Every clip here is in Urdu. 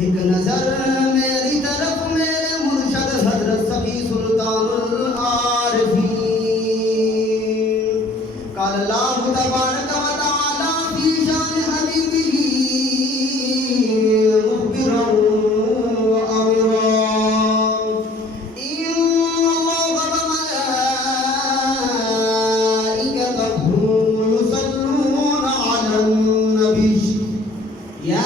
ایک نظر میری طرف میرے مرشد حضرت سخی سلطان العارفین قال اللہ تبارک و تعالی فی شان حبیبہ مخبرا و امرا ان اللہ وملائکتہ یصلون علی النبی یا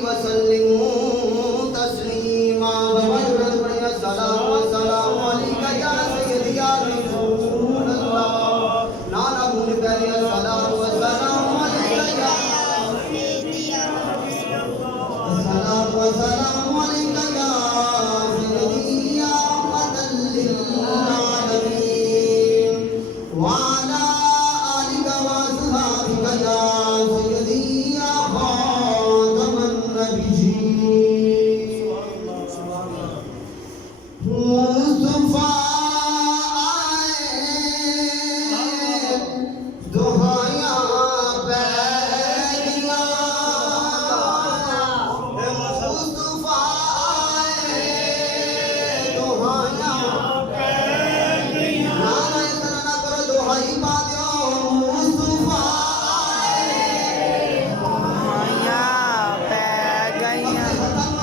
وسلموا تسلیما السلام والسلام علیک یا سیدی یا رسول اللہ نانا بھول کر السلام والسلام علیک یا سیدی یا رسول اللہ السلام والسلام علیک یا سیدی یا رحمۃ للعالمین وعلی آلک واصحابک یا سیدی یا خاتم مصطفیٰ آئے دہائیاں پہ گیا مصطفیٰ آئے دہائیاں پہ گیا نعرہ اس طرح نہ کرو دہائی پا دیو مصطفیٰ آئے دہائیاں پہ گیا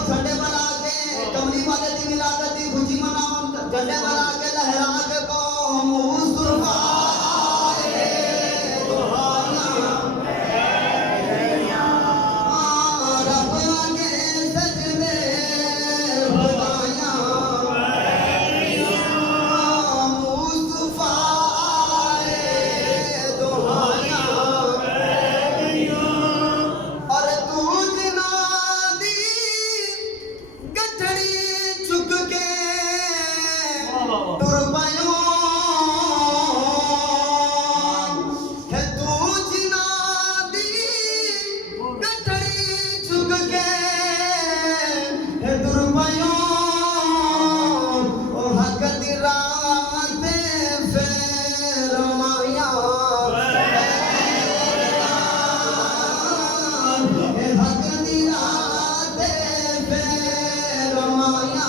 جھنڈے بنا کے کملی والے دی ولادت دی خوشی مناؤ جھنڈے بنا کے لہرا کے کو مصطفیٰ آئے دہائیاں پہ گیا رب کے سجدے خدایاں پہ گیا مصطفیٰ آئے دہائیاں پہ گیا اور تو جنا دی گٹھڑی چک کے ٹر پیوں ہے تو جنا دی گٹھڑی چک کے ٹر پیوں او حق دی راہ تے فرمایا حق دی راہ تے فرمایا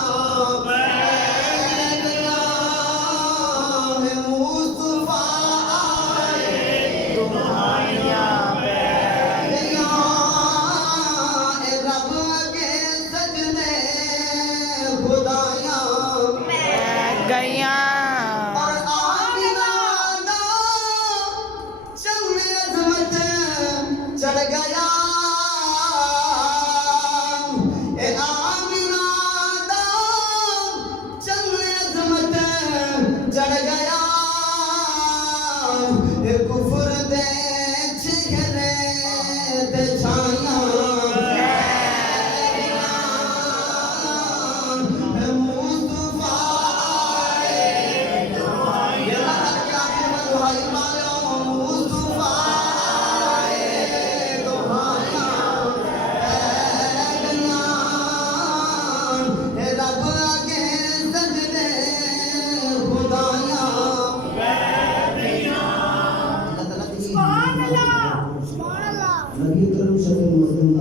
مصطفیٰ آئے دہائیاں پہ گیا رب کے سجدے خدایاں پہ گیا اور آمینہ دا چل عظمت چڑھ گیا اے آمینہ دا چل عظمت چڑھ گیا اے کفر دے چہرے تے چھائیاں اے مصطفیٰ آئے دہائیاں دہائی مارو مصطفیٰ آئے دہائیاں پہ گیا اے رب کے سجدے خدایاں نبی کرم صلی اللہ علیہ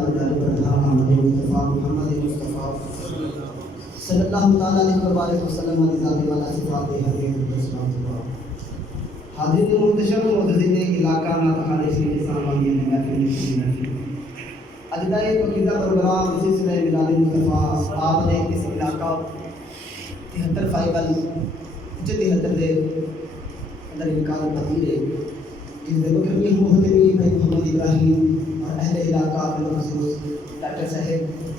محمد مصطفیٰ صلی اللہ تعالیٰ علیہ وسلم ذات والا صفات حبیب حاضرین محتشم معتزد علاقہ ناتخانہ شریف اسلام آبادی میں محفل نشین اجدائے پکیزہ پروگرام سلسلہ میلاد مصطفیٰ آپ نے اس علاقہ 73 فائبل 73 دے اندر انکار پذیر ہے جس دے مکرمی محتمی بھائی محمد ابراہیم اور اہل علاقہ بالخصوص ڈاکٹر صاحب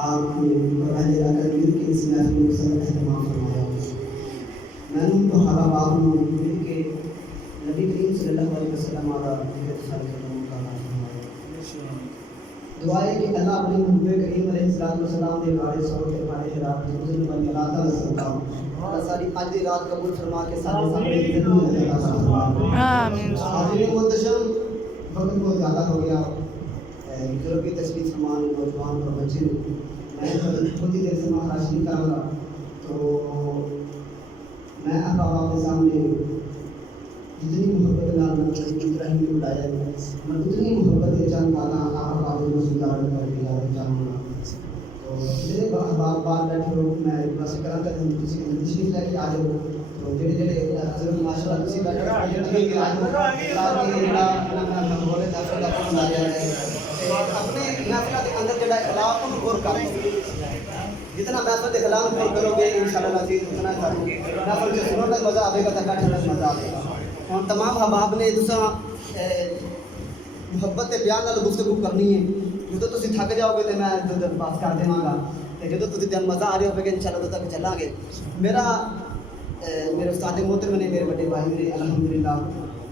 آپ کو اور اہل علاقہ مل کے اس محفل کو سب اہتمام فرمایا میں نے تو حال آپ کو مل کے نبی کریم صلی اللہ علیہ وسلم آدھا اتصال کرنا مقامات فرمایا دعائے کہ اللہ اپنے محبوب کریم علیہ السلام دے بارے سور کے بارے رات مظلم بن اللہ تعالی سلام اللہ ساری آج دی رات قبول فرما کے سارے سامنے ضرور اللہ تعالی آمین حاضرین محتشم وقت بہت زیادہ ہو گیا بزرگ کی تشریف فرمان نوجوان اور بچے میں خود ہی دیر سے خراش نہیں کروں گا تو میں اب آپ کے سامنے جتنی محبت نال ابراہیم نے بلایا ہے میں اتنی محبت کے چاند پانا آپ کا رسول اللہ کر کے یاد چاہوں گا. تو میرے باپ باپ بیٹھے ہو میں بس کرا کر تشریف لے کے آ جاؤ. تو جڑے جڑے حضرت ماشاء اللہ تسی بیٹھے ہو آ جاؤ تاکہ بولے دفتر کا فون آ جائے اپنے محفل کے اندر جڑا اخلاق کو غور کرو. جتنا محفل کے کلام پر کرو گے انشاءاللہ عزیز اتنا کرو محفل کے سننے کا مزہ آئے گا تو بیٹھنے کا مزہ آئے گا. ہوں تمام احباب نے تساں محبت کے بیان نال گفتگو کرنی ہے. جدو تسی تھک جاؤ گے تو میں بات کر دوں گا جدو تسی دن مزہ آ رہا ہوگا انشاءاللہ تو تک چلیں گے. میرے استاد محترم نے میرے بڑے بھائی نے الحمدللہ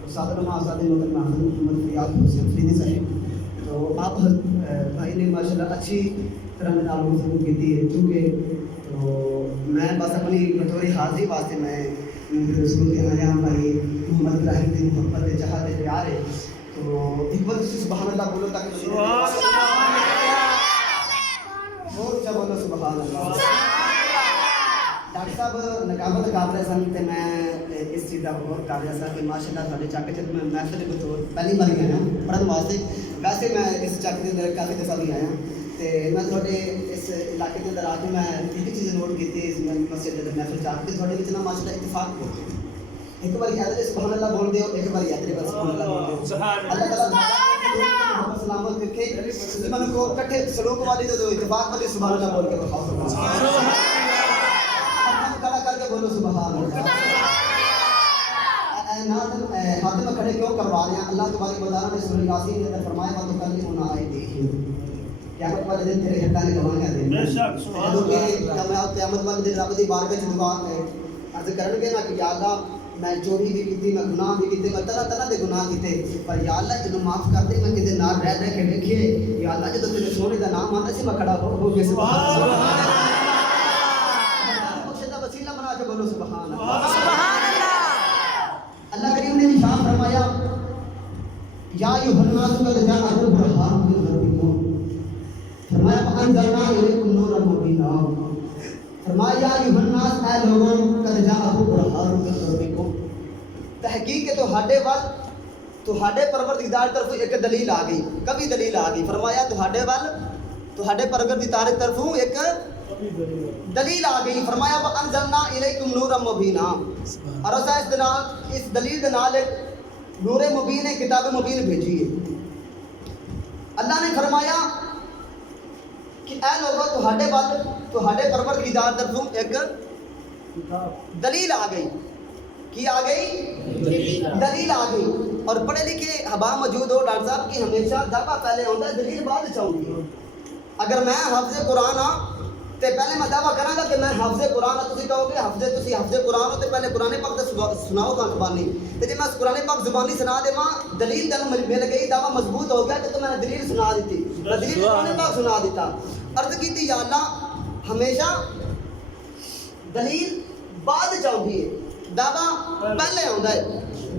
استاد علماء استاد محترم محمد فریاد حسین فریدی صاحب. تو آپ بھائی نے ماشاءاللہ اچھی طرح میں آپ گفتگو کی ہے کیونکہ تو میں بس اپنی بطور حاضری واسطے میں رسول کے آیا بھائی محمد ابراہیم کی محبت چاہت پیار ہے. تو ایک بار سبحان اللہ بولو تاکہ بہت اچھا بولو سبحان اللہ. ڈاکٹر صاحب نقابت کر رہے سن تو میں اس چیز کا غور کر رہا تھا کہ ماشاء اللہ سارے چک چ میں محفل کے بطور پہلی بار آیا پڑھنے واسطے. ویسے میں اس چک کے اندر کافی دفعہ بھی آیا تو میں تھوڑے اس علاقے کے اندر آ کے میں ایک چیز نوٹ کی اس مسجد کے اندر محفل چاہ کے تھوڑے اتنا ماشاء اللہ اتفاق ہو گیا. ایک بار ادھر سبحان اللہ بول دیو ایک بار ادھر بس سبحان اللہ بول دیو. اللہ تعالیٰ سلامت رکھے دشمن کو کٹھے سلوک والی تو اتفاق والی سبحان اللہ بول کے بخاؤ کھڑا کر کے بولو سبحان اللہ. ہاتھ میں کھڑے کیوں کروا رہے ہیں؟ اللہ تبارک و تعالیٰ نے سورہ یاسین کے اندر فرمایا وہ تو کل ہونا آئے دیکھیں قیامت والے دن تیرے ہٹانے گواہیاں دیں بے شک سبحان اللہ. قیامت والے دن رب دی بارگاہ وچ دعا عرض کرن گے نا کہ یا اللہ میں چوری بھی کی میں گناہ بھی کیتے میں طرح طرح دے گناہ کیتے پر یا اللہ جدوں معاف کر دے میں کدے نال رہ رہ کے ویکھیے یا اللہ جدوں تیرے سونے دا نام آندا سی میں کھڑا ہو کے سبحان اللہ مقصد وسیلہ بنا کے بولو سبحان اللہ سبحان اللہ. اللہ کریم نے ارشاد فرمایا یا ایھا الناس قد جاءکم برہان من ربکم فرمایا فانزلنا الیکم نورا مبینا. فرمایا یا ایھا الناس اے لوگوں قد جاءکم برہان من ربکم تحقیق تو ہاڈے وال تہاڈے پروردگار طرف ایک دلیل آ گئی. کبھی دلیل آ گئی فرمایا تہاڈے وال تہاڈے پروردگار طرفوں ایک دلیل آ گئی. فرمایا وانزلنا الیکم نورا مبینا اور اس دلیل دے نال ایک نور مبین کتاب مبین بھیجی ہے. اللہ نے فرمایا کہ اے لوگوں تہاڈے وال تہاڈے پروردگار طرفوں ایک دلیل آ گئی. کی آ گئی؟ دلیل آ گئی. اور پڑھے لکھے احباب موجود ہو ڈاکٹر صاحب کی ہمیشہ دعویٰ پہلے ہوتا ہے دلیل بعد چاہوں گی. اگر میں حافظ قرآن ہاں تو پہلے میں دعویٰ کروں گا کہ میں حافظ قرآن ہاں. تسی کہو گے تسی حافظ قرآن ہو تو پہلے قرآن پاک سناؤ گا زبانی. تو جی میں قرآن پاک زبانی سنا دے ماں دلیل دل مل گئی دعویٰ مضبوط ہو گیا تو میں نے دلیل سنا دیتی دلیل قرآن پاک سنا دیتا. عرض کی یا اللہ ہمیشہ دلیل بعد چاہیے دعویٰ پہلے ہوتا ہے.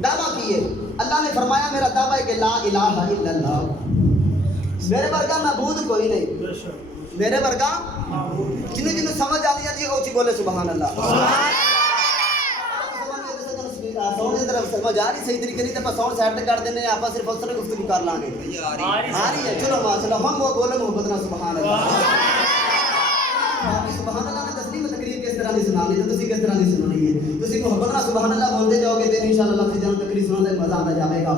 دعویٰ کیے اللہ نے فرمایا میرا دعویٰ ہے کہ لا الہ الا اللہ میرے ورگا معبود کوئی نہیں. میرے ورگا جنہیں جنہیں سمجھ آ رہی ہے اوچی بولے سبحان اللہ. ساؤنڈ کی طرف سمجھ آ رہی صحیح طریقے نہیں تو ساؤنڈ سائڈ کر دینے آپ صرف اس طرح گفتگو کر لیں گے. آ رہی ہے چلو ماشاء اللہ ہم وہ بولے محبت نہ سبحان اللہ. سبحان اللہ نے تسلیم تقریر کس طرح نہیں سنانی تو تسی کس طرح نہیں سنانی ہے. تسی محبت نہ سبحان اللہ بولتے جاؤ گے تو انشاءاللہ اللہ سے جان تقریر سنانے میں مزہ آتا جائے گا.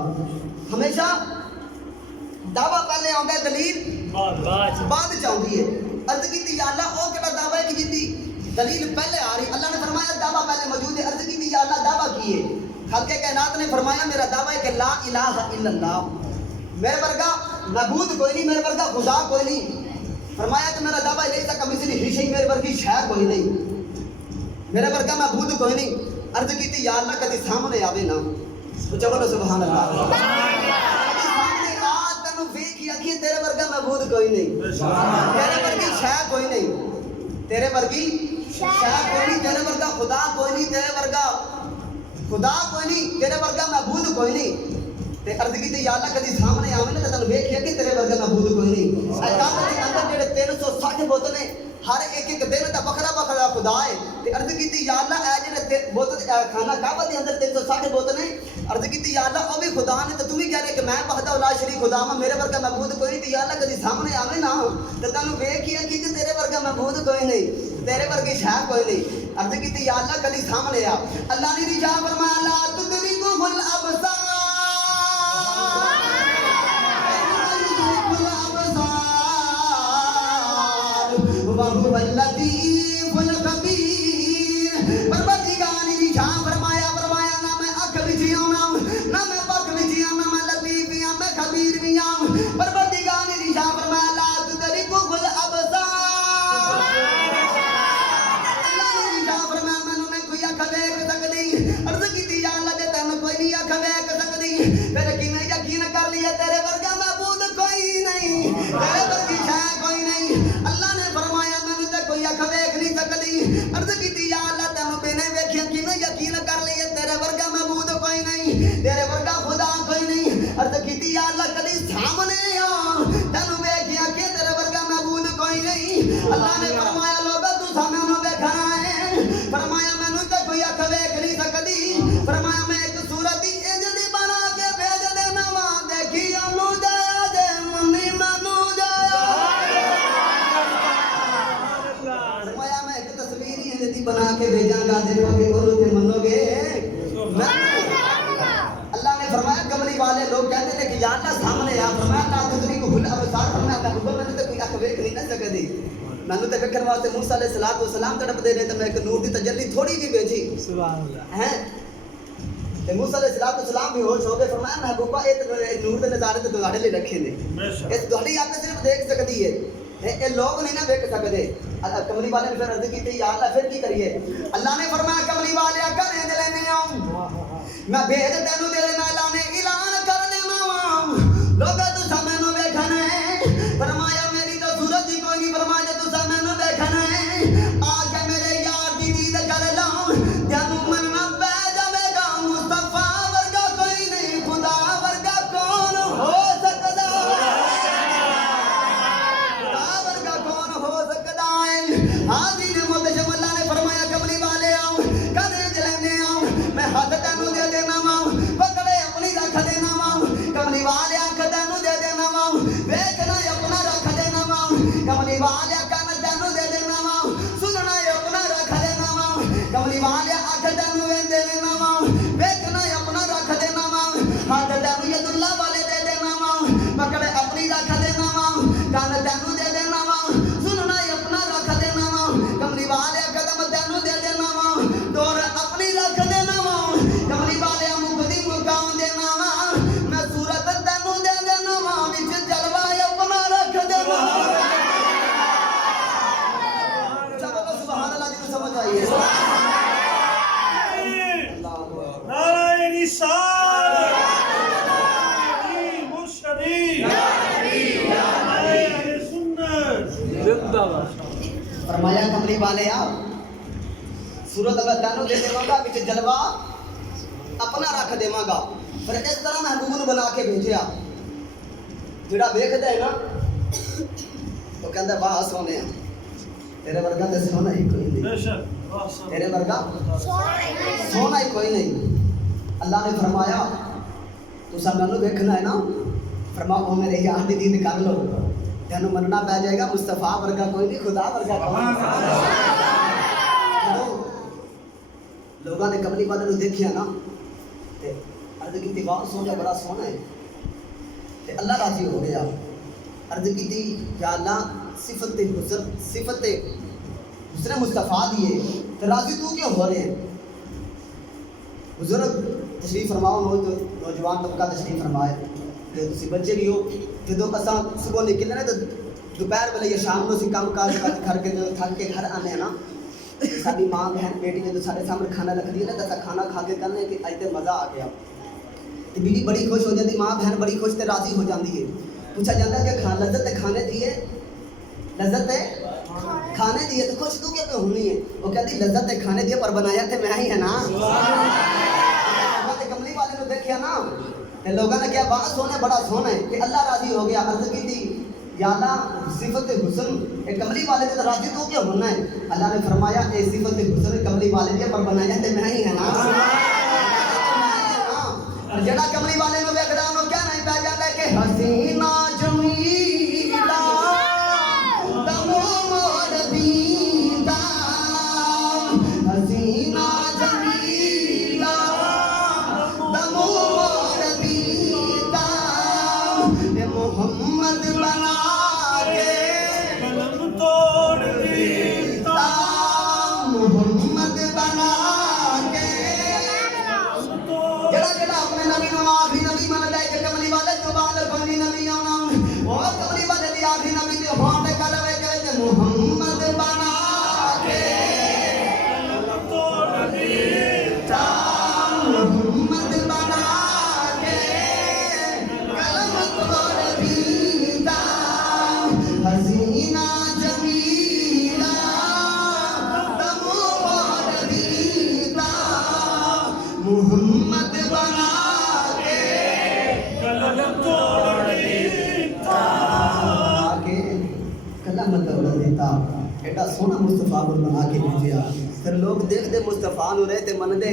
ہمیشہ دعویٰ پہلے آتا ہے دلیل بعد چاہتی ہے. عرض کی یا اللہ وہ کہڑا دعویٰ ہے کہ جی دلیل پہلے آ رہی. اللہ نے فرمایا دعویٰ پہلے موجود ہے. عرض کی یا اللہ دعویٰ کیے خالق کائنات نے فرمایا میرا دعویٰ ہے کہ لا الہ الا اللہ میرے ورگا معبود کوئی نہیں میرے ورگا خدا کوئی نہیں. فرمایا کہ میرا دعویٰ نہیں تھا کمیسری ہی میرے ورگی شے کوئی نہیں میرے ورگا معبود کوئی نہیں. عرض کی یا اللہ کدی سامنے آوے نا چلو سبحان اللہ تیرے ورگا معبود کوئی نہیں تیرے ورگی شے کوئی نہیں تیرے ورگی شے کوئی نہیں تیرے ورگا خدا کوئی نہیں تیرے ورگا خدا کوئی نہیں تیرے ورگا معبود کوئی نہیں. تے عرض کیتی یا اللہ کدی سامنے آوے نا تے تینوں ویکھیا کہ تیرے ورگا معبود کوئی نہیں. کعبہ دے اندر جڑے 360 بت نے ہر ایک دن دا بکھرا بکھرا خدا ہے. تے عرض کیتی یا اللہ اے جڑے بت خانہ کعبہ دے اندر 360 بت نے عرض کیتی یا اللہ او بھی خدا نے تے تو بھی کہہ رہے کہ میں وحدہ لا شریک خدا ہاں میرے ورگا معبود کوئی نہیں. تے یا اللہ کدی سامنے آوے نا تے تینوں ویکھیا کہ تیرے ورگا معبود کوئی نہیں تیرے ورگی شے کوئی نہیں. عرض کیتی یا اللہ کدی سامنے آ. اللہ نے رجا فرمایا لا تدرکہ الابصار وهو اللطيف الخبير. پروردگار نے رجا فرمایا نہ میں اکھ وچ آنا نہ میں پک وچ آنا میں لطیف بھی ہوں میں خبیر بھی ہوں. پروردگار نے رجا فرمایا لا تدرکہ الابصار. اللہ نے رجا فرمایا مینوں میں کوئی اکھ ویکھ سکدی. عرض کیتی یا اللہ جے تینوں کوئی نہیں اکھ ویکھ سکدی پھر کیویں یقین کر لیا تیرے ورگا معبود کوئی نہیں تیرے ورگی شے کوئی نہیں. اللہ نے فرمایا مینوں تے کوئی اکھ ویکھ نہیں سکدی. عرض کیتی یا اللہ تینوں بنے ویکھیا کیویں یقین کر لیا تیرے ورگا معبود کوئی نہیں تیرے ورگا خدا کوئی نہیں. عرض کیتی یا اللہ کدی سامنے آ تینوں ویکھیا کہ تیرے ورگا معبود کوئی نہیں. اللہ نے فرمایا لوگا تو سامنے ویکھنا ہے. فرمایا مینوں تے کوئی اکھ ویکھ نہیں سکدی. فرمایا میں ایک صورت انج دی بنا کے بھیج دینا وا دیکھی انو جایا دے منی مینوں جایا. فرمایا میں ایک تصویر انج دی بنا کے بھیجاں گا دیکھو گے انو تے منو گے. اللہ نے فرمایا کملی والے لوگ کہتے ہیں کہ یا اللہ سامنے آ. فرمایا لا تدرکہ الابصار. فرمایا محبوب میں تے کوئی اکھ ویکھ نہیں نہ سکدی. مینوں تے ویکھن واسطے موسیٰ علیہ السلام تڑپ دے رہے تے میں ایک نور دی تجلی تھوڑی جی بھیجی سبحان اللہ ہیں تے موسیٰ علیہ السلام بھی ہوش ہو گئے. فرمایا محبوبہ اے نور دے نظارے تے تواڈے لئی رکھے نے اس تہاڈی اکھ صرف دیکھ سکدی ہے اے لوگ نہیں نہ دیکھ سکدے. کملی والے نے پھر عرض کی یا اللہ پھر کی کریے. اللہ نے فرمایا کملی والے اکھ دے لینے آؤں میں بھیج تینوں دے دینا اعلان کر دینا لوگا تو سامنے ویکھنا ہے. فرمایا میری تو صورت ہی کوئی نہیں. فرمایا تو سامنے ویکھنا ہے آ کے میرے یار دی دید کر لو تینوں مننا پے جاوے گا. مصطفیٰ ورگا کوئی نہیں خدا ورگا کون ہو سکدا. خدا ورگا کون ہو سکدا ہے. حاضر متشم اللہ نے فرمایا کملی والے آؤ کدے جلنے آؤ میں ہاتھ تینوں دے دینا وا پکڑے اپنی رکھ دینا وا. کملی والے اکھ تینوں دے دینا وا ویکھنا اپنا رکھ دینا وا. کملی والے کان تینوں دے دینا وا سننا اپنا رکھ دینا وا. کملی والے اکھ تینوں دے دینا وا ویکھنا اپنا رکھ دینا وا. ہاتھ تینوں ید اللہ والے دے دینا وا پکڑے اپنی رکھ دینا وا. کان تینوں دے دینا وا سننا اپنا رکھ دینا وا. کملی والے قدم تینوں دے دینا وا دور اپنی رکھ دینا وا. کملی والے مقدی مقام دینا وا میں صورت تینوں دے دینا وا وچ جلوہ اپنا رکھ دینا وا. چلو سبحان اللہ جی سمجھ آئیے. نعرہ رسالت مرشدی اہل سنت زندہ باد. فرمایا کملی والے آ صورت اللہ تینوں دے دیواں گا وچ جلوہ اپنا رکھ دیواں گا. پھر اس طرح محبوب نوں بنا کے بھیجیا جڑا ویکھدا ہے نا تو کہندا واہ سونے تیرے ورگا تے سونا ہی کوئی نہیں. بے شک تیرے ورگا سونا ہی کوئی نہیں. اللہ نے فرمایا تساں مینوں ویکھنا ہے نا فرمایا او میرے یار دی دید کر لو تینوں مننا پہ جائے گا. مصطفیٰ ورگا کوئی نہیں خدا ورگا کوئی. لوگوں نے کملی والے نوں دیکھیا نا تے عرض کیتی واہ سونا بڑا سونا ہے تے اللہ راضی ہو گیا. عرض کیتی یا اللہ صفت حسن مصطفیٰ دیے تے راضی تو کیوں ہو رہے ہیں. بزرگ تشریف فرماؤ نوجوان طبقہ تشریف فرمائے کہ تسی بچے بھی ہو جدوں اساں صبح نکلنے نا تو دوپہر ویلے یا شام نوں اسی کام کاج کر کے تھک کے گھر آنے نا ساری ماں بہن بیٹی جدوں سارے سامنے کھانا رکھدی ہے نا تو کھانا کھا کے کہنے کہ اج تے مزہ آ گیا تے بیوی بڑی خوش ہو جاتی ماں بہن بڑی خوش تے راضی ہو جاتی ہے. پوچھا جاتا ہے کہ لذت کھانے دی ہے لذت کھانے دی ہے تو خوش تو کیا پہ ہونی ہے. وہ کہتی لذت کھانے دی ہے پر بنایا تے میں ہی ہے نا. کملی والے نے دیکھیا نا تے لوگوں نے کیا بات سونے بڑا سونا ہے کہ اللہ راضی ہو گیا. عرض کی تھی یا اللہ صفت حسن اے کملی والے تے راضی تو کیا ہونا ہے. اللہ نے فرمایا اے صفت حسن کملی والے دی پر بنایا تے میں ہی ہے نا. جڑا کملی والے نو ویکھدا انہوں کیا نہیں پہ جاندا کہ حسینہ جمیلا دم موڑ دیندا حسینہ جمیلا دم موڑ دیندا اے محمد بنا کے قلم توڑ دیتا محمد بنا کے جڑا جڑا اپنے نبی نو آخری نبی من دے کہ کملی والے تو بعد کوئی نبی آنا او کملی والے دی آخری نبی تے ہون تے کل وے کہ محمد بنا کے قلم توڑ دیتا محمد بنا کے قلم توڑ دیتا حسینہ جمیلا دم موڑ دیتا محمد بنا قلم توڑ دیتا کے کلام توڑ دیتا. ایڈا سونا مصطفیٰ کو بنا کے بھیجیا. پھر لوگ دیکھ دے مصطفیٰ نو رہے تے من دے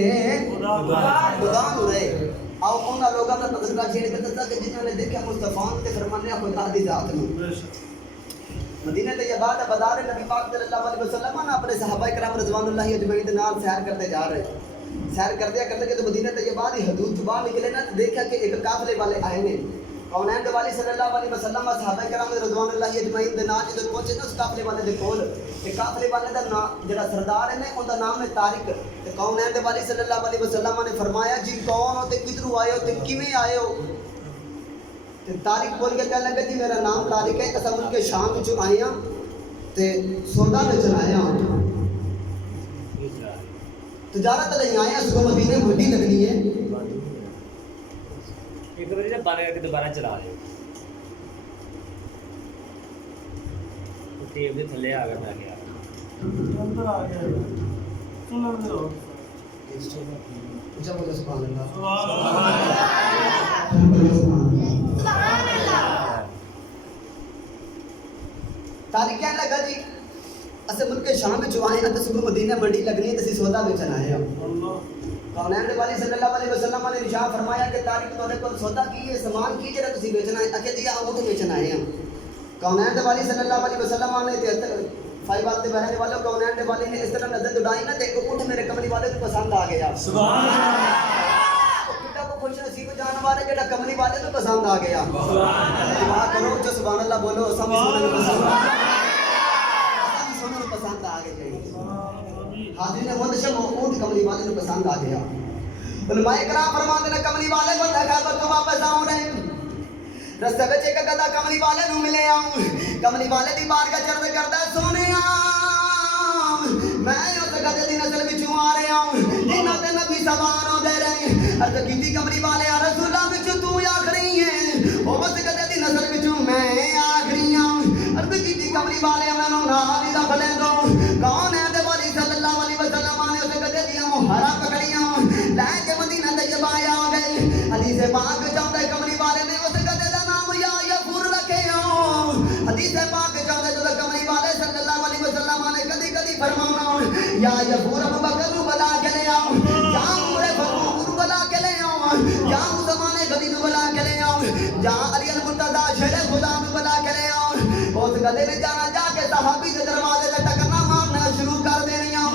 خدا نو رہے. آؤ انہاں لوگاں دا تذکرہ چھیڑ کے دستا کہ جنہوں نے دیکھا مصطفیٰ تے فرمانے خدا دی ذات نو. مدینہ طیبہ دا بازار نبی پاک صلی اللہ علیہ وسلم نے اپنے صحابہ کرام رضوان اللہ اجمعین دے نال سیر کرتے جا رہے. سیر کرتے کرتے کہ مدینہ طیبہ دی حدود باہر نکلے نا دیکھا کہ ایک قافلے والے آئے نے. کونین دے والی صلی اللہ علیہ وسلم صحابہ کرام رضوان اللہ اجمعین دے نال جدوں پہنچے نا اس قافلے والے دے کول تے قافلے والے دا نام جڑا سردار ہے نے اون دا نام ہے طارق. تے کونین دے والی صلی اللہ علیہ وسلم نے فرمایا جی کون ہو تے کدھروں آئے ہو تے کیویں آئے ہو. تے طارق بول کے کہنے لگا جی میرا نام طارق ہے اساں ملک شام وچوں آئے ہاں تے سودا بیچن آئے ہاں. تجارت نہیں آئے ہیں اس کو مدینے بڑی لگنی ہے. ایک بار جب بارے کے دوبارہ چلا رہے ٹیپ دے تھلے آ گیا میں گیا اندر آ گیا سنن دے ہو جب بولے سبحان اللہ سبحان اللہ طارق کہنے لگا جی اسے ملک شام میں آئے ہیں تو صبح مدینہ منڈی لگنی ہے تو سودا بیچن آئے ہیں. کونین دے والی صلی اللہ علیہ وسلم نے ارشاد فرمایا کہ طارق تواڈے کول سودا کی ہے سامان کی جڑا تسی بیچنا ہے اکھے دیا اونٹ بیچن آئے ہیں. کونین دے والی صلی اللہ علیہ وسلم نے 73 فائی بات تے بہنے والے کونین دے والی نے اس طرح نظر دوڑائی نا تے اونٹ میرے کملی والے کو پسند آ گیا. سبحان اللہ. کتا کو خوش نصیب جانور ہے جڑا کملی والے کو پسند آ گیا. سبحان اللہ. دعا کرو جو سبحان اللہ بولو سب سنن پسند پسند آ گئے. حاضرین محتشم اونٹ کملی والے کو پسند آ گیا. علماء کرام فرماتے ہیں کملی والے کو دیکھا تو واپس آؤں رہے رستے میں ایک گدا کملی والے نو ملے آؤں. کملی والے دی بارگاہ چرد کردا سونے میں اس گدے دی نسل وچوں آ رہا ہوں جنہاں تے نبی سوار ہو دے رہے. عرض کیتی کملی والے یا رسول اللہ وچ تو آخری ہے اس گدے دی نسل وچوں میں آخری ہوں. عرض کیتی کملی والے مینوں نال ہی رکھ لے دو. کون ہے دے والی صلی اللہ علیہ وسلم نے اس گدے دی مہراں پکڑیاں لے کے مدینہ طیبہ آ گئے. حدیث پاک چاہتا ہے کملی والے نے اس گدے دا نام یا یفور رکھیا. حدیث پاک چاہتا ہے جو کملی والے صلی اللہ علیہ وسلم نے کدی کدی فرمانا یا یفور ابو بکر نو بلا کے لے آؤ یا عمر فاروق نو بلا کے لے آؤ یا عثمان غنی نو بلا کے لے آؤ یا علی المرتضی شیر خدا نو بلا کے لے آؤ. اس گدے نے جانا جا کے صحابی دے دروازے تے ٹکرنا مارنا شروع کر دینیاں.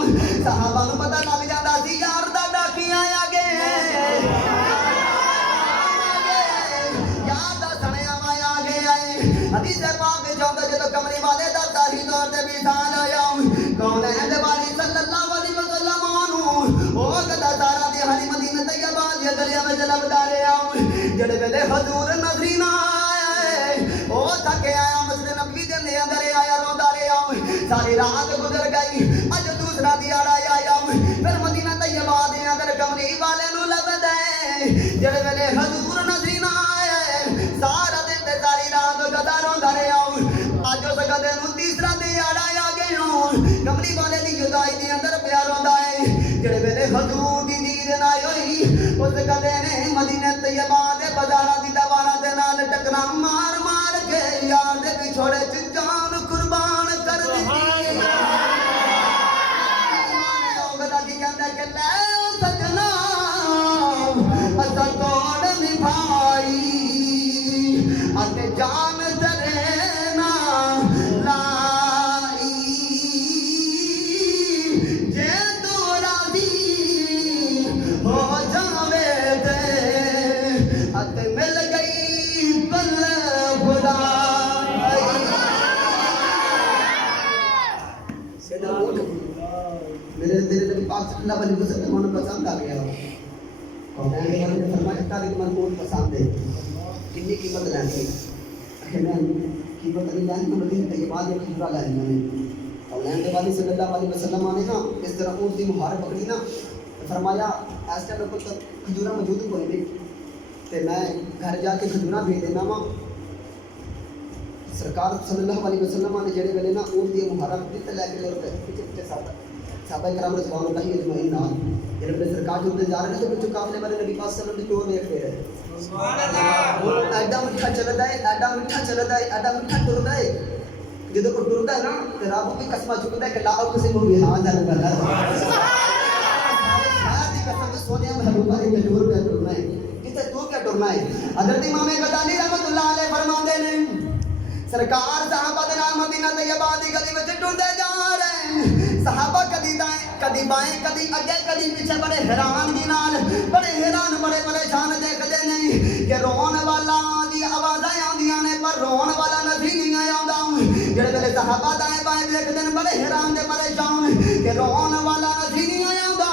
صحابہ نو پتہ لگ جاندا سی یار دا ڈاکی آیا گے یار دا سنیا آیا گیا ہے. حدیث پاک چاہتا جدو کملی والے دا تاہی دور تے مثال آیا کون ہے دے والی صلی اللہ علیہ وسلم او گدا سارا دی ہری مدینہ طیبہ دی گلیاں وچ لبدا رہیا جڑے ویلے حضور نظرین آئے او تھک آیا مسجد نبوی دے اندر آیا روندا رہیا. ساری رات گزر گئی اج دوسرا دیہڑا آیا پھر مدینہ طیبہ دے اندر کملی والے نو لبدا جڑے ویلے حضور نظرین آئے سارا دن تے ساری رات گدا روندا رہیا. اج اس گدے نو تیسرا دیہڑا آ گیا کملی والے دی جدائی دے اندر پیا روندا ہے. جڑے ویلے حضور دی دید نہ ہوئی اس گدے نے مدینہ طیبہ دے مار مار کے یاد بچھوڑے جان قربان کر دیتی اوگدا کی کہندا کہ لے سجنا اسا توڑ نبھائی اتے جان تیرے نا لائی جے تو راضی ہو جاوے تے اتے مل گئی بل خدا میرے نبی پاک صلی اللہ علیہ وسلم کو پسند آ گیا اور میں نے فرمایا تاریخ منقول پسند ہے کتنی قیمت لینی میں قیمت نہیں لینی میں مدینہ طیبہ یہ کھجورا لینی میں اور لین کے بعد صلی اللہ علیہ وسلم نے نا اس طرح اونٹ دی مہار پکڑی نا فرمایا اس ٹائم کچھ کھجورا موجود کوئی نہیں تے میں گھر جا کے کھجورا بھیج دینا وا سرکار صلی اللہ علیہ وسلم نے جڑے ویلے نا اونٹ دی مہار پکڑی تے لے کے اور پیچھے پیچھے صحابہ کرام رضوان اللہ اجمعین نال جڑے ویلے سرکار جو جا رہے نے تے پچھو قافلے والے نبی پاک صلی اللہ علیہ وسلم دیکھ رہے سبحان اللہ ایڈا میٹھا چلدا ہے ایڈا میٹھا چلدا ہے ایڈا میٹھا ٹردا ہے جدوں کو ٹردا ہے نا تے رب بھی قسم چکدا ہے کہ لا اقسم بهذا البلد ساتھ قسم سونیا محبوبہ نے ٹر پہ ٹرنا ہے کتے تو کیا ٹرنا ہے حضرت امام غزالی رحمتہ اللہ علیہ فرماندے نے سرکار صحابہ دے نال مدینہ طیبہ دی گلی وچ ٹردے جا رہے صحابہ کدی دائیں کدی بائیں کدی اگے کدی پیچھے بڑے حیران دی نال بڑے حیران بڑے پریشان دیکھدے نہیں کہ رون والا دی آوازاں آندیاں نے پر رون والا نظر نہیں آندا جڑے ویلے صحابہ دائیں بائیں دیکھدے نے بڑے حیران تے پریشان کہ رون والا نظر نہیں آندا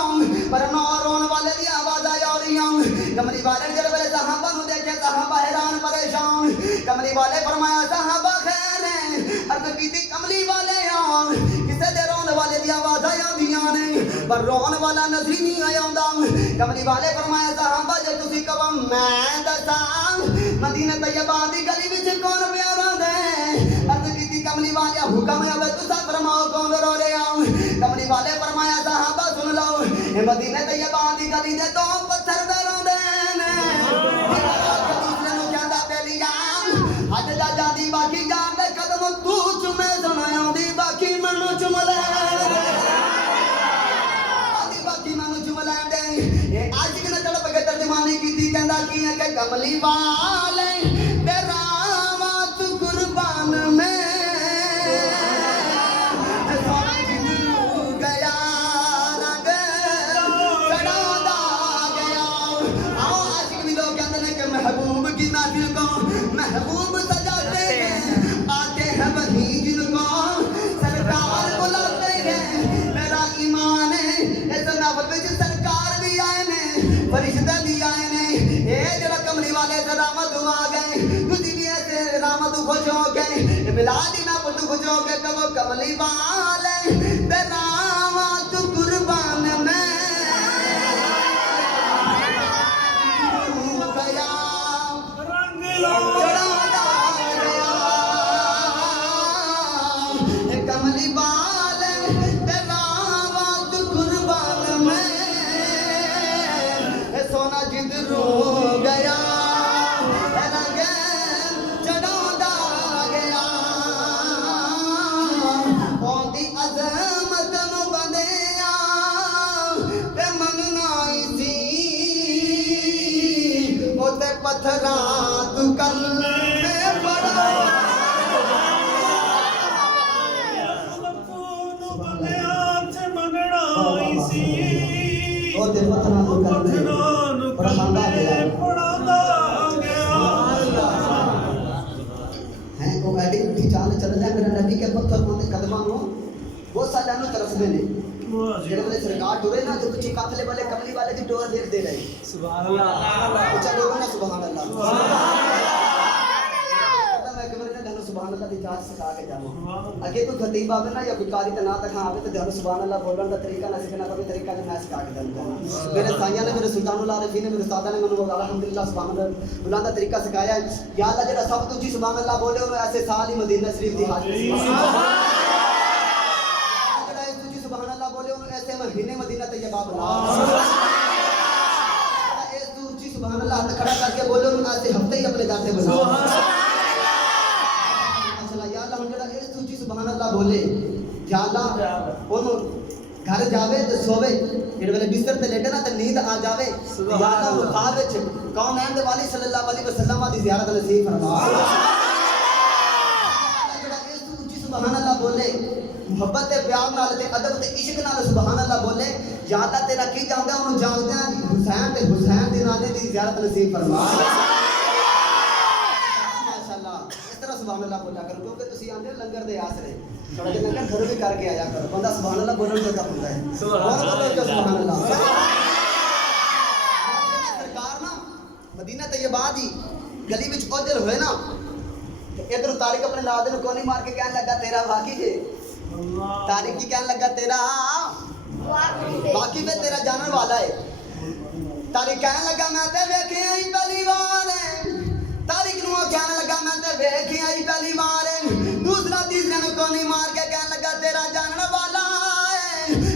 پر نہ رون والے دی آوازاں آ رہیاں کملی والے جڑے ویلے صحابہ نو دیکھے صحابہ حیران پریشان کملی والے فرمایا صحابہ خیر ہے عرض کیتی کملی والے کسے دے رون والے دی آوازاں آندیاں نے پر رون والا نظر نہیں آندا کملی والے فرمایا صحابہ جے تسی کہو میں دساں مدینہ طیبہ دی گلی وچ کون پیارا دے عرض کیتی کملی والے حکم ہے تساں فرماؤ کون رو رہا کملی والے فرمایا صحابہ سن لو اے مدینہ طیبہ دی گلی دے تو پتھر دے روندے نے دوسرے نو کہندا پہلیا حد دا جادی باقی جان دے قدم تو چومے سنایا دی باقی منو چوم لے آدی باقی منو چوم لے دے اے عاشق نے تڑپ کے ترجمانی کیتی کہندا کی ہے کہ کملی والے تیرا وات قربان میں محبوب کی محفل کو محبوب سجاتے ہیں آتے ہیں وہی جن کو سرکار بلاتے ہیں میرا ایمان ہے اس محفل میں سرکار بھی آئے نے فرشتے بھی آئے نے اے جڑا کملی والے رحمت آ گئے تجھ بھی ایسے رحمت خوش ہو گئے ملادی میں پٹ خوش ہو گئے کہ وہ کملی والے تیرا وات قربان میں کملی والے تیرا وات قربان میں سونا جد رو گیا رنگ چڑھا گیا اودی عظمت نو بندیا تے مننا سی اوتے پتھراں تو کل بہت سارے ترسنے نے جڑے والے سرکار ٹرے نا تو کچھ قافلے والے کملی والے دی ٹور دیر دے رہے سبحان اللہ اچھا بولو نا سبحان اللہ سبحان اللہ دی جاچ سکھا کے جاواں اگے کوئی خطیب آوے نا یا کوئی قاری تے نہ تکھا آوے تے دھر سبحان اللہ بولن دا طریقہ نہ سکھنا پے طریقہ میں سکھا کے دیندا میرے سائیاں نے میرے سلطان العارفین نے میرے استاد نے مینوں الحمدللہ سبحان اللہ بولن دا طریقہ سکھایا ہے یا اللہ جڑا سب تو جی سبحان اللہ بولے اور ایسے سال ہی مدینہ شریف دی حاضری جڑا اس تو جی سبحان اللہ بولے اور ایسے مہینے مدینہ طیبہ بنا اس تو جی سبحان اللہ ہاتھ کھڑا کر کے بولے اور ایسے ہفتے ہی اپنے جاتے بنا یا اللہ انہوں گھر جاوے تے سوے جڑے ویلے بستر تے لیٹے نا تے نیند آ جاوے یا اللہ مقام وچ کونین دے والی صلی اللہ علیہ وسلم دی زیارت نصیب فرما جڑا اس تو اونچی سبحان اللہ بولے محبت تے پیار نال تے ادب تے عشق نال سبحان اللہ بولے یا اللہ تیرا کی جاندا انہوں جاندا حسین تے حسین دی نانے دی زیارت نصیب فرما سبحان اللہ بولا کرو کیونکہ تسی آندے لنگر دے آسرے تھوڑا جہا لنگر گھر بھی کر کے آیا کرو بندہ سبحان اللہ بولن جو کم ہوتا ہے سبحان اللہ سرکار نا مدینہ طیبہ دی گلی وچ اوجل ہوئے نا ادھر طارق اپنے نادے نوں کونی مار کے کہنے لگا تیرا واقعی ہے طارق کی کہنے لگا تیرا واقعی میں تیرا جانن والا ہے طارق کہنے لگا میں تے ویکھیا ہی پہلی بار ہے تاریخ نو کہنے لگا میں تے ویکھیا ہی پہلی بار دوسرا تیسرا نو کونی مار کے کہنے لگا تیرا جانن والا ہے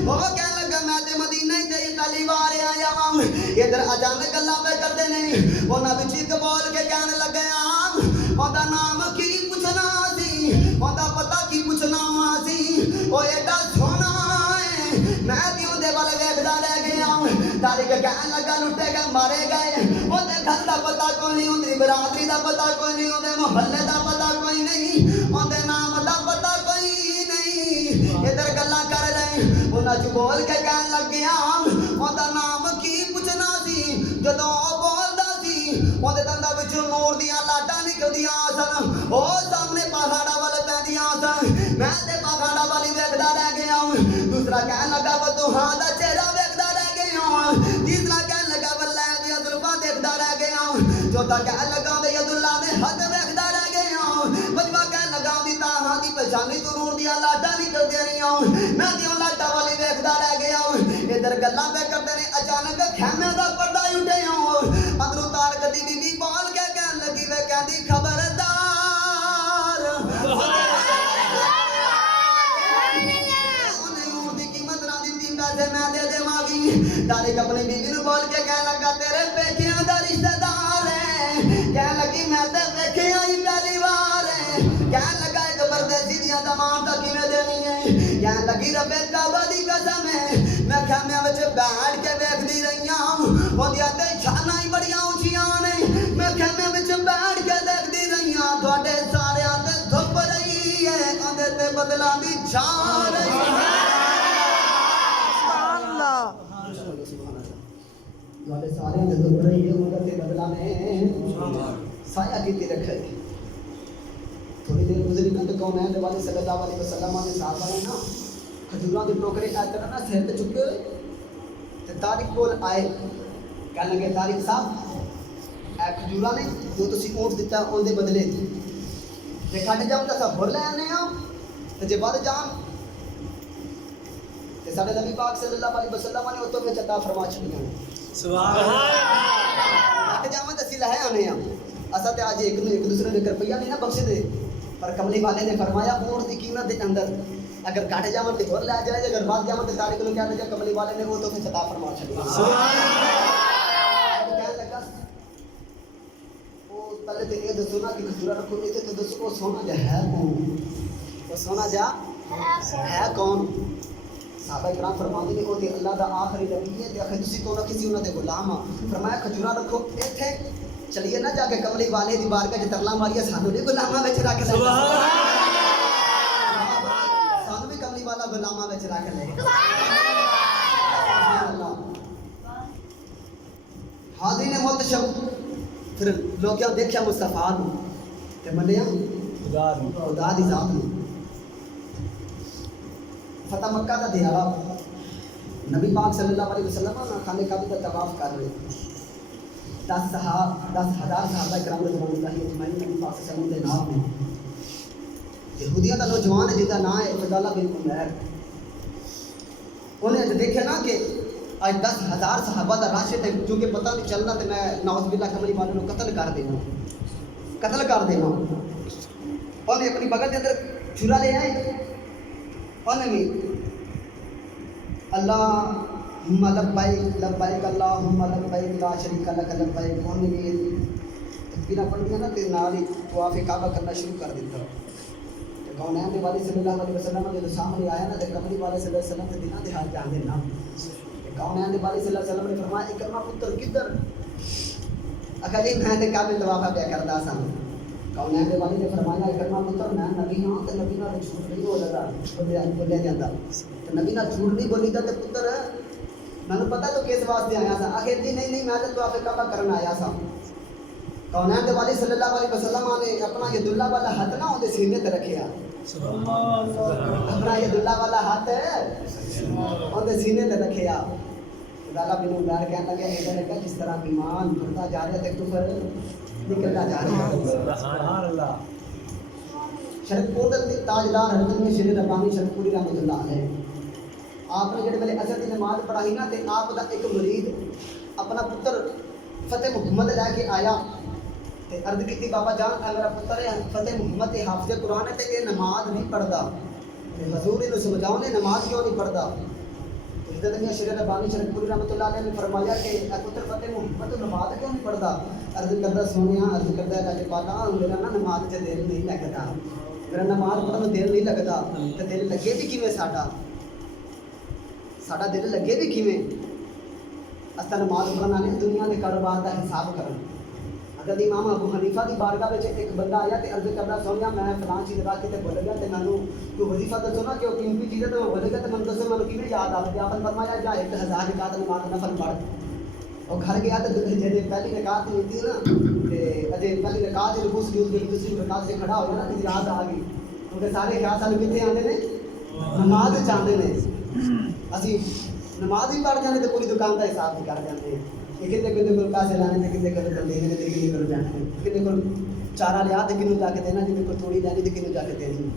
وہ کہنے لگا میں تے مدینہ ہی تے پہلی بار آیا ہوں ادھر اچانک گلاں پہ کردے نہیں انہاں وچ ایک بول کے کہنے لگا اوندا نام کی پوچھنا سی اوندا پتہ کی پوچھنا سی او ایڈا سونا ہے میں دی اون دے ول ویکھدا رہ گیا تاریخ کہنے لگا لٹے گئے مارے گئے اودے گھر دا پتہ کوئی نہیں اودی برادری دا پتہ کوئی نہیں اودے محلے دا پتہ کوئی نہیں اودے نام دا پتہ کوئی نہیں ادھر گلاں کر رہے انہاں جو بول کے کہن لگیا اوندا نام کی پوچھنا سی جدوں بولدا سی اودے دندا وچ نور دیاں لاٹاں نکلدیاں سن او سامنے پہاڑاں ول پیندیاں سن میں تے پہاڑاں والی ویکھدا رہ گیا دوسرا کہن لگا بدوہاں دا چہرہ ویکھدا رہ گیا تیسرا کہن لگا واللہ دی زلفاں دیکھدا رہ گیا چوتھا کہن لگا ید اللہ دے ہاتھ ویکھدا رہ گیا پنجواں کہن لگا دی تاہاں دی پہچانی تو نور دیاں لاٹاں نکلدی رہیاں میں دیاں لاٹاں والی ویکھدا رہ گیا ادھر گلاں پہ کردے نے اچانک خیمے دا پردہ اٹھیا اندروں تارک دی بی بی بول کے کہن لگی وے کہندی خبردار میں دے دے ماگی تاریخ اپنی بیوی نو بول کے کہنے لگا تیرے پیکیاں دا رشتہ دار ہے کہنے لگی میں تے ویکھیا ہی پہلی بار ہے کہنے لگا ایک پردیسی دیاں تمام تا کیویں دینی ہے کہنے لگی رب کعبہ دی قسم ہے میں خیمے وچ بیٹھ کے ویکھدی رہی ہوں اودیاں تے چھاناں ہی بڑیاں اونچیاں نے میں خیمے وچ بیٹھ کے دیکھدی رہی ہوں تواڈے ساریاں تے دھوپ رہی ہے اندے تے بدلاں دی چھاں رہی ہے والے سارے نے دور رہی ہے ان کے بدلا میں سایہ کیتی رکھے تھوڑی دیر گزری نا تو کون ہے والے صلی اللہ علیہ وسلم نے صحابہ نے نا کھجوراں دی ٹوکری اے طرح نا سر تے چکے تے طارق کول آئے کہنے لگے طارق صاحب اے کھجوراں نے جو تسی اونٹ دتا اون دے بدلے تے کھٹ جاؤ تے سب بھر لے آنے ہاں تے جے بعد جان تے ساڈے نبی پاک صلی اللہ علیہ وسلم نے اوتوں وچ عطا فرما چھڑیاں سبحان اللہ کہ جاواں تے لہے آنے ہاں اساں تے اج ایک دوسرے نے روپیہ نہیں نہ بخش دے پر کملی والے نے فرمایا اونٹ دی قیمت دے اندر اگر کاٹے جاواں تے ہور لے جائے اگر بعد جاواں تے سارے کلو کہندے کملی والے نے وہ تو عطا فرما چھڑیا سبحان اللہ کہنے لگا او پہلے تے یہ دسو نا کہ کھجورا رکھو نہیں تے دسو او سونا جا ہے کون وہ سونا جا ہے کون صحابہ کرام فرماندے نے او تے اللہ دا آخری نبی ہے تے اکھے تسی تو نہ کسی انہاں دے غلام ہاں فرمایا کھجورا رکھو ایتھے چلیے نا جا کے کملی والے دی بارگاہ وچ ترلا ماریا سانو نہیں غلاماں وچ رکھ لے سبحان اللہ سانو بھی کملی والا غلاماں وچ رکھ لے سبحان اللہ حاضرین محتشم پھر لوگاں دیکھیا مصطفیٰ نو تے منیا خدا دی ذات نو فتح مکہ کا دیارہ نبی پاک صلی اللہ علیہ وسلم خانہ کعبہ کا طواف کر رہے 10,000 صحابہ کرام رضوان اللہ اجمعین نبی پاک صلی اللہ علیہ وسلم کے نام میں یہودیاں کا نوجوان ہے جس کا نام ہے فضالہ بن عمیر انہیں جو دیکھے نا کہ آج 10,000 صحابہ کا رش ہے جو کہ پتہ نہیں چلنا تو میں نعوذ باللہ کملی والے کو قتل کر دینا انہیں اپنی بغل کے اندر چھرا لے آئے انہیں اللہم لبیک لبیک اللہم لبیک لا شریک لک لبیک انہیں تکبیرہ پڑھ دیا نا تے نال ہی طواف کعبہ کرنا شروع کر دیتا کونین دے والی صلی اللہ علیہ وسلم جب سامنے آیا نا تے کملی والے صلی اللہ علیہ وسلم دے دیناں دے حال جان دے نا کونین دے والی صلی اللہ علیہ وسلم نے فرمایا اکرما پتر کدھر اگر جی میں تے کعبے طواف پیا کردا سا کونین دے والی نے فرمایا اکرما پتر میں نبی ہاں تے نبی نال جھوٹ نہیں بولدا بولیا جاندا تے نبی نال جھوٹ نہیں بولیدا تے پتر مینوں پتہ تو کس واسطے آیا سا آخر جی نہیں میں تے طواف کعبہ کرن آیا سا کونین دے والی صلی اللہ علیہ وسلم نے اپنا ید اللہ والا ہاتھ نہ اودے سینے تے رکھیا اپنا ید اللہ والا ہاتھ اودے سینے تے رکھیا خدا بنو گار کہنے لگا ادھر ہے جس طرح ایمان بڑھتا جا رہا ہے تے کفر نکلتا جا رہا ہے سبحان اللہ شرک پور دے تاجدار حضرت میں شیر ربانی شرک پوری رحمۃ اللہ علیہ آپ نے جڑے ویلے اثر دی نماز پڑھائی نا تے آپ دا ایک مرید اپنا پتر فتح محمد لے کے آیا تے عرض کیتی بابا جان اے میرا پتر ہے فتح محمد حافظ قرآن ہے تے یہ نماز نہیں پڑھدا تے حضور نے سمجھاؤ نے نماز کیوں نہیں پڑھدا تو حضرت میاں شیر ربانی شرک پوری رحمۃ اللہ علیہ نے فرمایا کہ اے پتر فتح محمد نماز کیوں نہیں پڑھدا عرض کردا سونیا عرض کردا ہے کہ پالا میرا نا نماز تے دل نہیں لگدا میرا نماز پڑھن دل نہیں لگدا تے دل لگے بھی کیویں ساڈا دل لگے بھی کیویں استا نماز پڑھنا نے دنیا کے کاروبار کا حساب کرنا حضرت امام ابو حنیفہ کی بارگاہ میں ایک بندہ آیا تے عرض کردا سونیا میں فلاں چیز رکھ کے بھول گیا تے مینوں تو وظیفہ دسو نا کہ قیمتی چیز ہے تو بھول گیا تے مینوں دسو مینوں کیویں یاد آ گیا آپ نے فرمایا جا 1000 رکعت نماز نفل پڑھ اور گھر گیا تے جے پہلی رکعت ہوئی نا تے اجے پہلی رکعت رکوع سجود کی دوسری رکعت سے کھڑا ہو گیا نا تے یاد آ گئی کیونکہ سارے خیال سال کتے آندے نے نماز چاہتے نے اسی نماز ہی پڑھ جانے تے پوری دکان کا حساب بھی کر جاتے ہیں کتنے کتنے کو پیسے لانے تے کتنے کتنے دینے تے کتنے کو جانے کتنے کو چارہ لیا تے کینوں جا کے دینا جتنے کو تھوڑی لینی تے کینوں جا کے دینی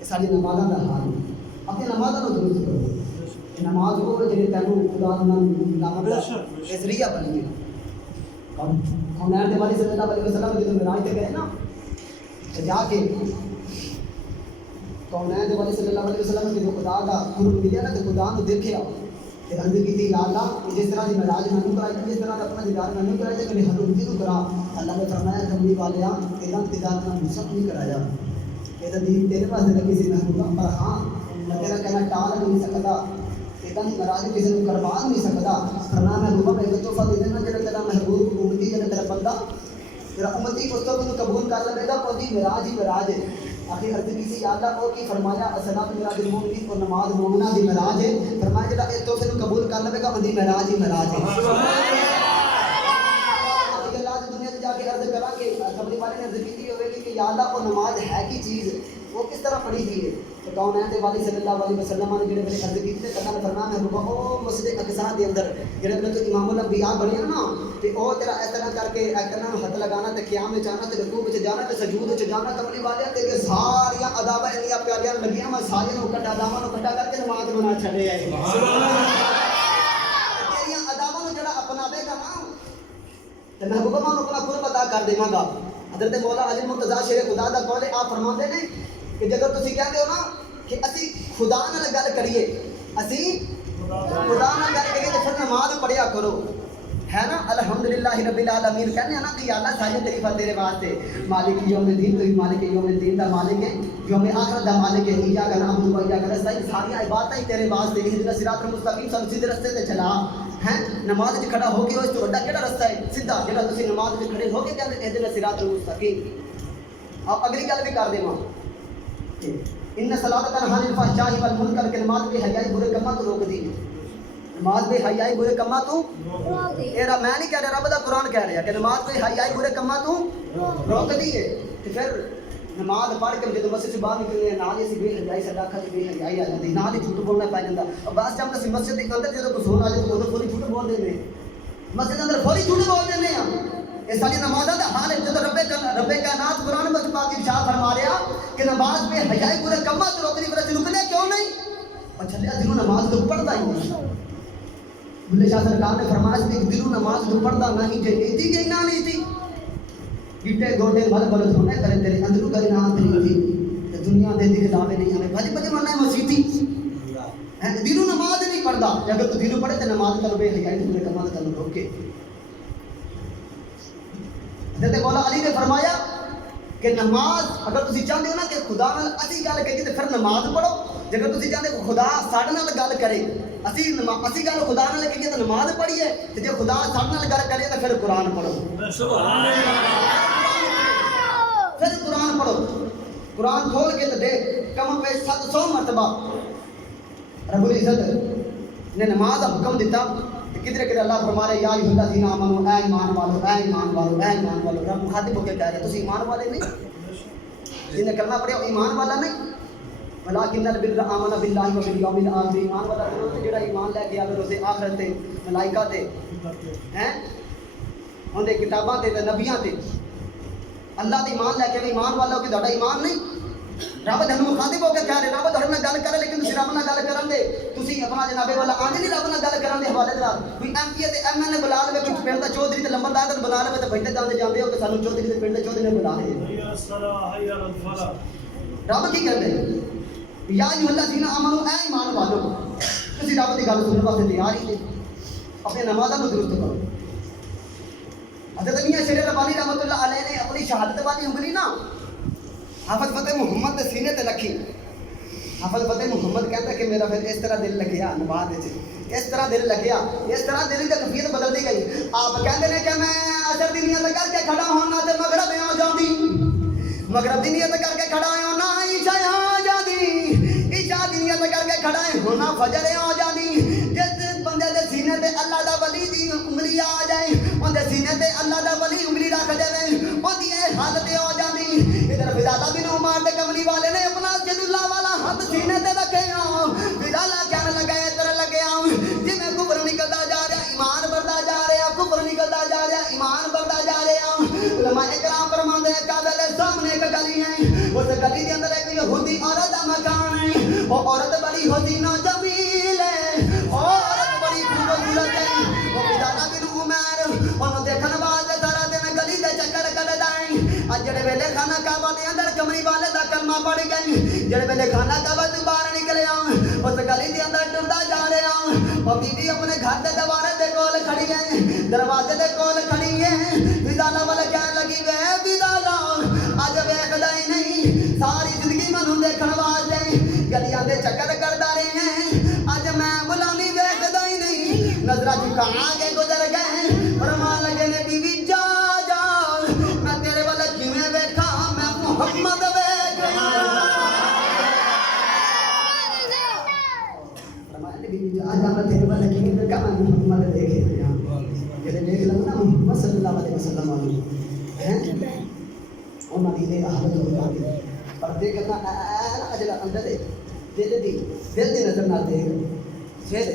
یہ ساری نمازاں دا حال ہے اپنی نمازاں نوں درست کرو نماز کو جڑے تینوں خدا نال نام دا ذریعہ بن گیا کونین دے والی صلی اللہ علیہ وسلم جدوں معراج تے گئے نا تے جا کے کونین دے والی صلی اللہ علیہ وسلم جدوں خدا دا قرب ملیا نا تے خدا نوں دیکھیا تے عرض کیتی یا اللہ جس طرح دی معراج میں کرائی جس طرح اپنا دیدار میں کرائی تے میری حضرتی نوں کرا اللہ نے فرمایا کملی والیا تیرا دیدار میں مسق نہیں کرایا یہ دین تیرے پاس لگی سی محبوبہ پر ہاں میں تیرا کہنا ٹال نہیں سکتا اتنا ہی معراج کسی نے کروا نہیں سکتا فرمایا محبوبہ میں ایک تحفہ دے دینا جڑا تیرا محبوب امتی جڑا تیرا بندہ تیرا امتی اس تو قبول کر لے گا اور دی معراج ہی معراج ہے آخر عرض کی سی یا اللہ کو کی فرمایا الصلاۃ معراج المومنین اور نماز مومنہ دی معراج ہے فرمایا جڑا اس تو سے قبول کر لے گا اور دی معراج ہی معراج ہے اللہ دنیا میں جا کے عرض کرا کہ قبری والے نے عرض کی ہوے کہ یا اللہ وہ نماز ہے کی چیز وہ کس طرح پڑھی گئی ہے تو کونین دے والی صلی اللہ علیہ وسلم نے جڑے عرض کی تے اللہ نے فرمایا محبوبہ او مسجد اقصی دے اندر جڑے تو امام الانبیاء بنے نا تے او تیرا اس طرح کر کے اکنا نو ہاتھ لگانا تے قیام وچ آنا تے رکوع وچ جانا تے سجود وچ جانا کملی والے تے ساری اداب انیاں پیاریاں لگیاں میں ساری نو کٹا داواں نو کٹا کر کے نماز بنا چھڑے آئے سبحان اللہ تیریاں اداب نو جڑا اپناوے گا نا تے محبوبہ میں اپنا قرب عطا کر دیواں گا حضرت مولا علی مرتضی شیر خدا دا قول ہے آپ فرماتے نے کہ جے تسی کہندے ہو نا کہ اسی خدا نال گل کریے اسی خدا نال گل کریے تے پھر نماز پڑھیا کرو ہے نا الحمدللہ رب العالمین کہنے نا کہ یا اللہ ساری تعریفاں تیرے واسطے مالک یوم الدین تو مالک یوم الدین دا مالک ہے یوم آخرت دا مالک ہے یا کنا عبد و یا کنا ساری ساری عبادتیں ہی تیرے واسطے ہیں صراط المستقیم سب سیدھے راستے تے چلا ہیں نماز وچ کھڑا ہو کے اس تو بڑا کیڑا راستہ ہے سیدھا جڑا تسی نماز وچ کھڑے ہو کے کہندے اہدنا صراط المستقیم اب اگلی گل بھی کر دیواں ان صلاۃ تنہا عن الفحشاء والمنکر کہ نماز بے حیائی برے کماں تو روک دی نماز بے حیائی برے کماں تو اے رب میں نہیں کہہ رہا رب دا قرآن کہہ رہا کہ نماز بے حیائی برے کماں تو روک دی ہے تو پھر نماز پڑھ کے جب مسجد سے باہر نکلنے نال ہی بے حیائی صداقت بے حیائی آ جاتی نال ہی جھوٹ بولنا پੈ جاتا اور بعض جب اسی مسجد کے اندر جب کوئی سونا آ جائے تو فوری جھوٹ بول دینے مسجد کے اندر فوری جھوٹ بول دینے ہیں یہ ساری نمازاں دا حال ہے جب رب کائنات قرآن مجید پاک ارشاد فرما رہا کہ نماز بے حیائی برے کماں تو روکنی پر رکنے کیوں نہیں اور چلے دلوں نماز تو پڑھتا ہی نہیں بلے شاہ سرکار نے فرمایا کہ دلوں نماز تو پڑھتا نہیں جے نیتی گئی نہ نیتی گٹے گوٹے مل بلد ہونے کرے تیرے اندروں کرے نہ تیری تھی دنیا دے دکھلاوے نہیں ہمیں بھج بھج مرنا ہے مسیتی دلوں نماز نہیں پڑھتا اگر تو دلوں پڑھے تو نماز کرو بے حیائی تو برے کماں تو روکے حضرت مولا علی نے فرمایا کہ نماز اگر تسی چاہتے ہو نا کہ خدا نال اسی گل کریے تو پھر نماز پڑھو. جے اگر تسی چاہتے ہو خدا ساڈے نال گل کرے اسی گل خدا نال کریے تو نماز پڑھیے, تے جے خدا ساڈے نال گل کرے تو پھر قرآن پڑھو. پھر قرآن پڑھو. قرآن کھول کے تو دیکھ کم پہ 700 مرتبہ رب العزت نے نماز کا حکم دیتا. کدھر کدھر اللہ فرما رہے یا ایھا الذین آمنوا, اے ایمان والو, اے ایمان والو, اے ایمان والو. رب مخاطب ہو کے کہہ رہے تسی ایمان والے نہیں, جنہیں کرنا پڑے ایمان والا نہیں. ولکن البر آمن باللہ وبالیوم الآخر. ایمان والا تو جڑا ایمان لے کے آوے روز آخرت تے, ملائکہ تے, ہیں ان دے کتاباں تے, نبیاں تے. اللہ تے ایمان لے کے آوے ایمان والا ہو کے تہاڈا ایمان نہیں. رب تھانوں مخاطب ہو کے کہہ رہے رب تہاڈے نال گل کرے لیکن تسی رب نال گل کرن دے تسی اپنا جناب والا آج نہیں رب نال گل کرن دے حوالے دے. کوئی ایم پی تے ایم ایل اے بلا لے, کوئی پنڈ دا چودھری تے لمبردار بنا لے تے بھجدے جاندے ہو کہ سانوں چودھری تے پنڈ دے چودھری نے بلا لے. رب کی کہندے یا ایھا الذین آمنوا, اے ایمان والو. تسی رب دی گل سنن واسطے تیار ہی نہیں, اپنے نمازاں نوں درست کرو. حضرت میاں شیر ربانی رحمۃ اللہ علیہ نے اپنی شہادت والی انگلی نا حافظ فتح محمد کے سینے تے رکھی. حافظ فتح محمد کہتا کہ میرا پھر اس طرح دل لگیا نماز وچ, اس طرح دل لگیا, اس طرح دل دی کیفیت بدلتی گئی. آپ کہتے ہیں کہ میں اثر دی نیت کر کے کھڑا ہونا تے مغرب آ جاندی, مغرب دی نیت کر کے کھڑا ہونا عشاء آ جاندی, عشاء دی نیت کر کے کھڑا ہونا فجر آ جاندی. جس بندے دے سینے تے اللہ دا ولی دی انگلی آ جائے, اون دے سینے تے اللہ دا ولی انگلی رکھ دے, اون دی حالت آ جاندی. ادھر فضالہ بن عمر دے کملی والے نے اپنا جد اللہ والا ہاتھ سینے تے رکھیا. فضالہ کہنے لگا ادھر لگیا جی میں کفر نکلدا جا رہا, ایمان بڑھدا جا رہا, کفر نکلدا جا رہا, ایمان بڑھدا جا رہا. علماء کرام فرماندے ہیں کعبے دے سامنے ایک گلی ہے, اس گلی دے اندر ایک یہودی عورت دا مکان ہے. وہ عورت بڑی حسین و جمیل ہے, عورت بڑی خوبصورت ہے. وہ فضالہ بن عمر انہوں دیکھن واسطے سارا دن گلی دے چکر کٹدا ہے. جڑے ویلے خانہ کعبہ دے اندر کملی والے دا کلمہ پڑھ گئی, جڑے ویلے خانہ کعبہ تو باہر نکلیا اس گلی دے اندر ٹردا جا رہا. اور بی بی اپنے گھر دے دوارے دے کول کھڑی ہے, دروازے دے کول کھڑی ہے. فضالہ والے کہنے لگی وے فضالہ اج ویکھدا ہی نہیں, ساری زندگی مینوں دیکھن واسطے گلیاں دے چکر کردا رہے ہیں, اج میں بلانی ویکھدا ہی نہیں. نظراں جھکا کے گزر گئے, فرمان لگے نے بی بی جا جا میں تیرے والے کیویں ویکھا, میں محمد ویکھا. فرمایا نے بی بی جا جا میں تیرے والے کیویں ویکھا, میں محمد ویکھا. جڑے دیکھ لو نا محمد صلی اللہ علیہ وسلم والے ہیں انہاں دی حالت ہو جاتی. پر دیکھنا اجلا اندر دل دی نظر نہ دیکھ پھر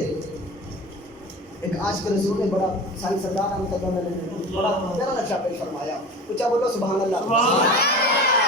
ایک عاشق رسول نے بڑا ساری سردار احمد نے بڑا پیارا نقشہ پیش فرمایا. اونچا بولو سبحان اللہ.